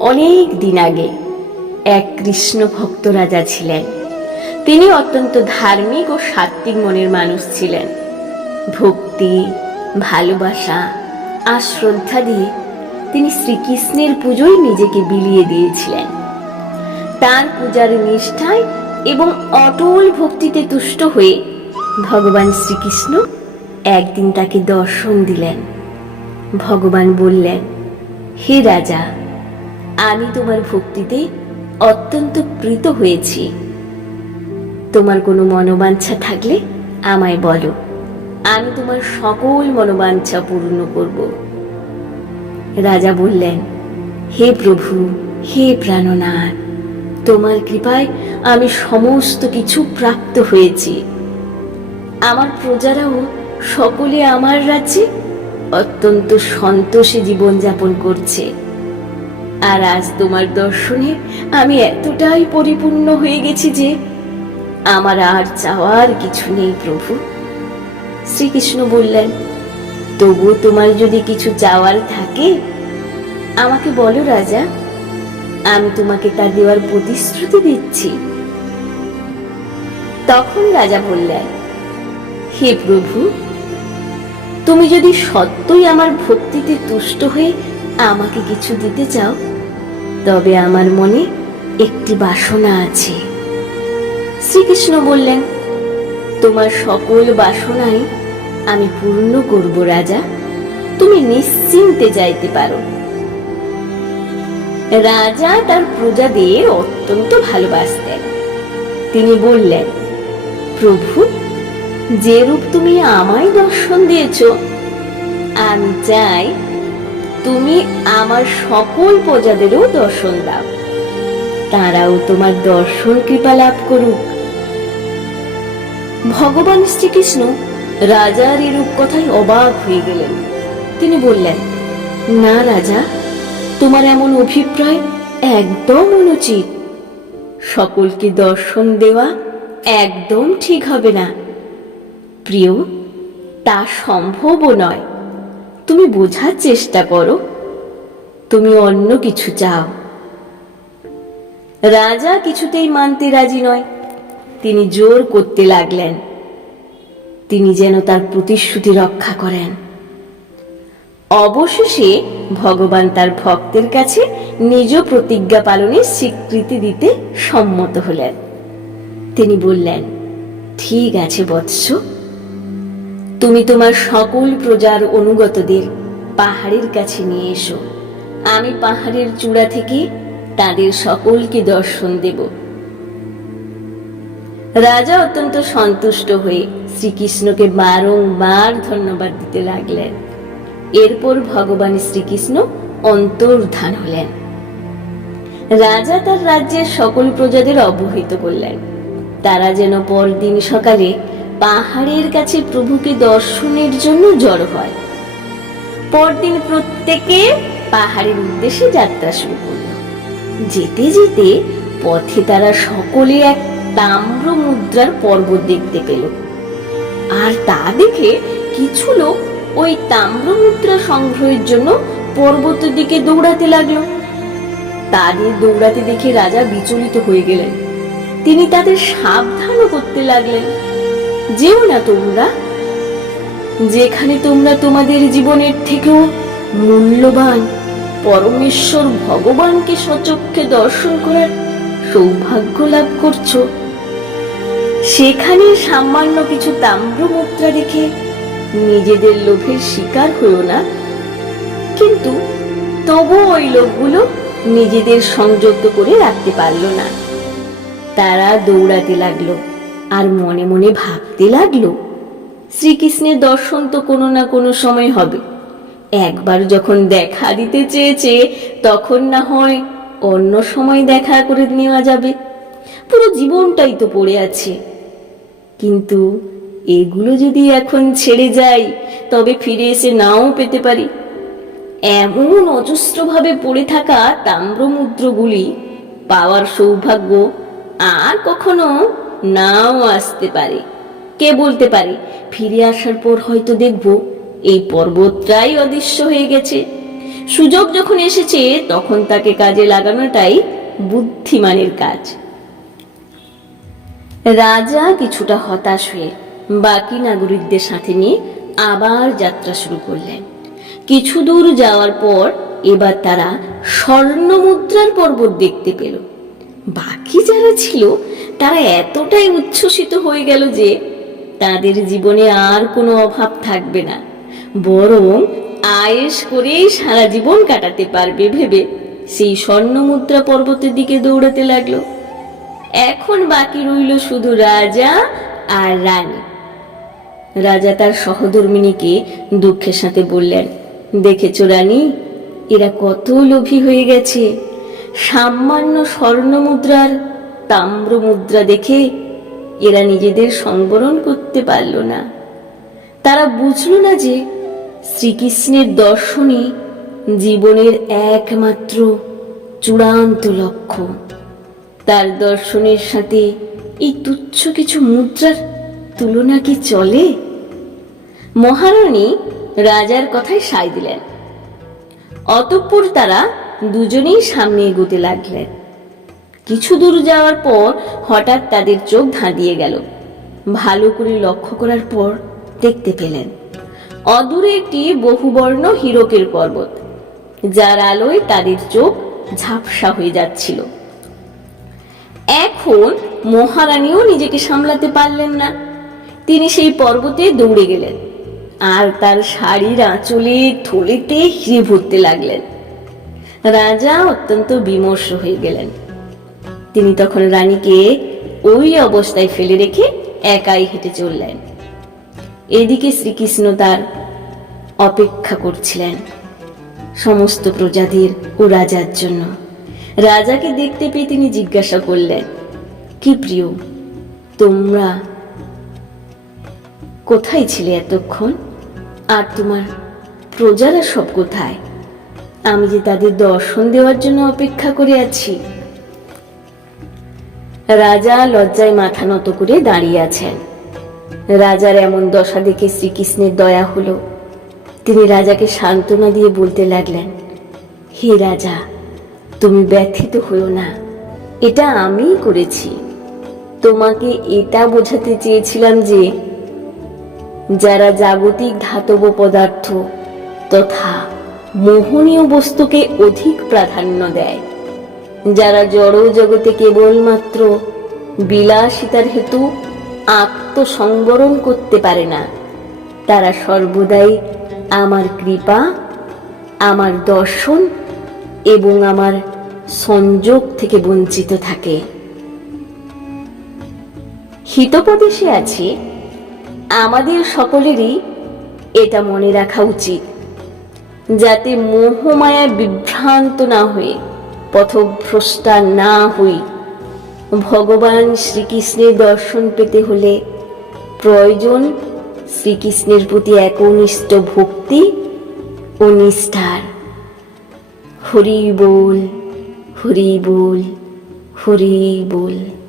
অনেক দিন আগে এক কৃষ্ণ ভক্ত রাজা ছিলেন। তিনি অত্যন্ত ধার্মিক ও সাত্বিক মনের মানুষ ছিলেন। ভক্তি, ভালোবাসা আর শ্রদ্ধা দিয়ে তিনি শ্রীকৃষ্ণের পুজোয় নিজেকে বিলিয়ে দিয়েছিলেন। তার পূজার নিষ্ঠায় এবং অটল ভক্তিতে তুষ্ট হয়ে ভগবান শ্রীকৃষ্ণ একদিন তাকে দর্শন দিলেন। ভগবান বললেন, হে রাজা, আমি তোমার ভক্তিতে অত্যন্ত প্রীত হয়েছি। তোমার কোনো মনোবাঞ্ছা থাকলে আমায় বলো। আমি তোমার সকল মনোবাঞ্ছা পূর্ণ করব। রাজা বললেন, হে প্রভু, হে প্রাণনাথ, তোমার কৃপায় আমি সমস্ত কিছু প্রাপ্ত হয়েছি। আমার প্রজারাও সকলে আমার রাজ্যে অত্যন্ত সন্তোষে জীবনযাপন করছে। আর আজ তোমার দর্শনে আমি এতটাই পরিপূর্ণ হয়ে গেছি যে আমার আর চাওয়ার কিছু নেই প্রভু। শ্রীকৃষ্ণ বললেন তবু তোমার যদি কিছু চাওয়ার থাকে, আমাকে বলো রাজা, আমি তোমাকে তা দেওয়ার প্রতিশ্রুতি দিচ্ছি। তখন রাজা বললেন হে প্রভু, তুমি যদি সত্যই আমার ভক্তিতে তুষ্ট হয়ে আমাকে কিছু দিতে চাও, তবে আমার মনে একটি বাসনা আছে। শ্রীকৃষ্ণ বললেন, তোমার সকল বাসনাই আমি পূর্ণ করব রাজা, তুমি নিশ্চিন্তে যাইতে পারো। রাজা তার প্রজাদের অত্যন্ত ভালোবাসতেন। তিনি বললেন, প্রভু যে রূপ তুমি আমায় দর্শন দিয়েছ, আমি চাই তুমি আমার সকল প্রজাদেরও দর্শন দাও। তারাও তোমার দর্শন কৃপা লাভ করুক। ভগবান শ্রীকৃষ্ণ রাজার এরূপ কথায় অবাক হয়ে গেলেন। তিনি বললেন, না রাজা, তোমার এমন অভিপ্রায় একদম অনুচিত। সকলকে দর্শন দেওয়া একদম ঠিক হবে না। প্রিয়, তা সম্ভবও নয়। তুমি বোঝার চেষ্টা করো। তুমি অন্য কিছু চাও। রাজা কিছুতেই মানতে রাজি নয়। তিনি জোর করতে লাগলেন। তিনি যেন তার প্রতিশ্রুতি রক্ষা করেন। অবশেষে ভগবান তার ভক্তের কাছে নিজ প্রতিজ্ঞা পালনের স্বীকৃতি দিতে সম্মত হলেন। তিনি বললেন, ঠিক আছে বৎস। তুমি তোমার সকল প্রজার অনুগতদের পাহাড়ের কাছে নিয়ে এসো। আমি পাহাড়ের চূড়া থেকে তাদের সকলকে দর্শন দেব। রাজা অত্যন্ত সন্তুষ্ট হয়ে শ্রীকৃষ্ণকে বারংবার ধন্যবাদ দিতে লাগলেন। এরপর ভগবান শ্রীকৃষ্ণ অন্তর্ধান হলেন। রাজা তার রাজ্যের সকল প্রজাদের অবহিত করলেন। তারা যেন পরদিন সকালে পাহাড়ের কাছে প্রভুকে দর্শনের জন্য জড়ো হয়। পরদিন প্রত্যেকে পাহাড়ের উদ্দেশ্যে যাত্রা শুরু করল। যেতে যেতে পথে তারা সকলে এক তাম্র মুদ্রার পর্বত দেখতে পেল। আর তা দেখে কিছু লোক ওই তাম্র মুদ্রা সংগ্রহের জন্য পর্বতের দিকে দৌড়াতে লাগল। তাদের দৌড়াতে দেখে রাজা বিচলিত হয়ে গেলেন। তিনি তাদের সাবধানও করতে লাগলেন। যেও না তোমরা। যেখানে তোমরা তোমাদের জীবনের থেকেও মূল্যবান পরমেশ্বর ভগবানকে সচক্ষে দর্শন করার সৌভাগ্য লাভ করছ, সেখানে সামান্য কিছু তাম্র মুদ্রা দেখে নিজেদের লোভের শিকার হয়েও না। কিন্তু তবু ওই লোকগুলো নিজেদের সংযত করে রাখতে পারল না। তারা দৌড়াতে লাগল। আর মনে মনে ভাবতে লাগল, শ্রীকৃষ্ণের দর্শন তো কোনো না কোনো সময় হবে। একবার যখন দেখা দিতে চেয়েছে, তখন না হয় অন্য সময় দেখা করে নেওয়া যাবে। পুরো জীবনটাই তো পড়ে আছে। কিন্তু এগুলো যদি এখন ছেড়ে যাই, তবে ফিরে এসে নাও পেতে পারি। এমন অজস্রভাবে পড়ে থাকা তাম্রমুদ্রগুলি পাওয়ার সৌভাগ্য আর কখনো নাও আসতে পারে। কে বলতে পারে? ফিরে আসার পর হয়তো দেখব এই পর্বতটাই অদৃশ্য হয়ে গেছে। সুযোগ যখন এসেছে, তখন তাকে কাজে লাগানোটাই বুদ্ধিমানের কাজ। রাজা কিছুটা হতাশ হয়ে বাকি নাগরিকদের সাথে নিয়ে আবার যাত্রা শুরু করলেন। কিছু দূর যাওয়ার পর এবার তারা স্বর্ণ মুদ্রার পর্বত দেখতে পেল। বাকি যারা ছিল, তারা এতটাই উচ্ছ্বসিত হয়ে গেল যে তাদের জীবনে আর কোনো অভাব থাকবে না। বরং আয়েস করেই সারা জীবন কাটাতে পারবে ভেবে সেই স্বর্ণ মুদ্রা পর্বতের দিকে দৌড়াতে লাগল। এখন বাকি রইল শুধু রাজা আর রানী। রাজা তার সহধর্মিনীকে দুঃখের সাথে বললেন, দেখেছ রানী, এরা কত লোভী হয়ে গেছে। সামান্য স্বর্ণ মুদ্রার তাম্র মুদ্রা দেখে এরা নিজেদের সংবরণ করতে পারল না। তারা বুঝল না যে শ্রীকৃষ্ণের দর্শনই জীবনের একমাত্র চূড়ান্ত লক্ষ্য। তার দর্শনের সাথে এই তুচ্ছ কিছু মুদ্রার তুলনা কি চলে? মহারানী রাজার কথায় সায় দিলেন। অতঃপর তারা দুজনেই সামনে এগোতে লাগলেন কিছু দূর যাওয়ার পর হঠাৎ তাদের চোখ ধাঁধিয়ে গেল। ভালো করে লক্ষ্য করার পর দেখতে পেলেন, অদূরে একটি বহুবর্ণ হীরকের পর্বত, যার আলোয় তাদের চোখ ঝাপসা হয়ে যাচ্ছিল। এখন মহারানীও নিজেকে সামলাতে পারলেন না। তিনি সেই পর্বতে দৌড়ে গেলেন, আর তার শাড়ির আঁচলে থলেতে হিরে ভরতে লাগলেন। রাজা অত্যন্ত বিমর্ষ হয়ে গেলেন। তিনি তখন রানীকে ওই অবস্থায় ফেলে রেখে একাই হেঁটে চললেন। এদিকে শ্রীকৃষ্ণ তার অপেক্ষা করছিলেন সমস্ত প্রজাদের ও রাজার জন্য। রাজাকে দেখতে পেয়ে তিনি জিজ্ঞাসা করলেন, কি প্রিয়, তোমরা কোথায় ছিলে এতক্ষণ? আর তোমার প্রজারা সব কোথায়? আমি যে তাদের দর্শন দেওয়ার জন্য অপেক্ষা করে আছি। রাজা লজ্জায় মাথা নত করে দাঁড়িয়ে আছেন। রাজার এমন দশা দেখে শ্রীকৃষ্ণের দয়া হলো। তিনি রাজাকে সান্ত্বনা দিয়ে বলতে লাগলেন, হে রাজা, তুমি ব্যথিত হও না। এটা আমি করেছি। তোমাকে এটা বোঝাতে চেয়েছিলাম যে, যারা জাগতিক ধাতব পদার্থ তথা মোহনীয় বস্তুকে অধিক প্রাধান্য দেয়। যারা জড় জগতে কেবলমাত্র বিলাসিতার হেতু আত্মসংবরণ করতে পারে না, তারা সর্বদাই আমার কৃপা, আমার দর্শন এবং আমার সংযোগ থেকে বঞ্চিত থাকে। হিতোপদেশে আছে, আমাদের সকলেরই এটা মনে রাখা উচিত। যাতে মোহমায়া বিভ্রান্ত না হয়ে, পথভ্রষ্টা না হই ভগবান শ্রীকৃষ্ণের দর্শন পেতে হলে প্রয়োজন শ্রীকৃষ্ণের প্রতি একনিষ্ঠ ভক্তি ও নিষ্ঠার। হরি বল হরি বল হরি বল।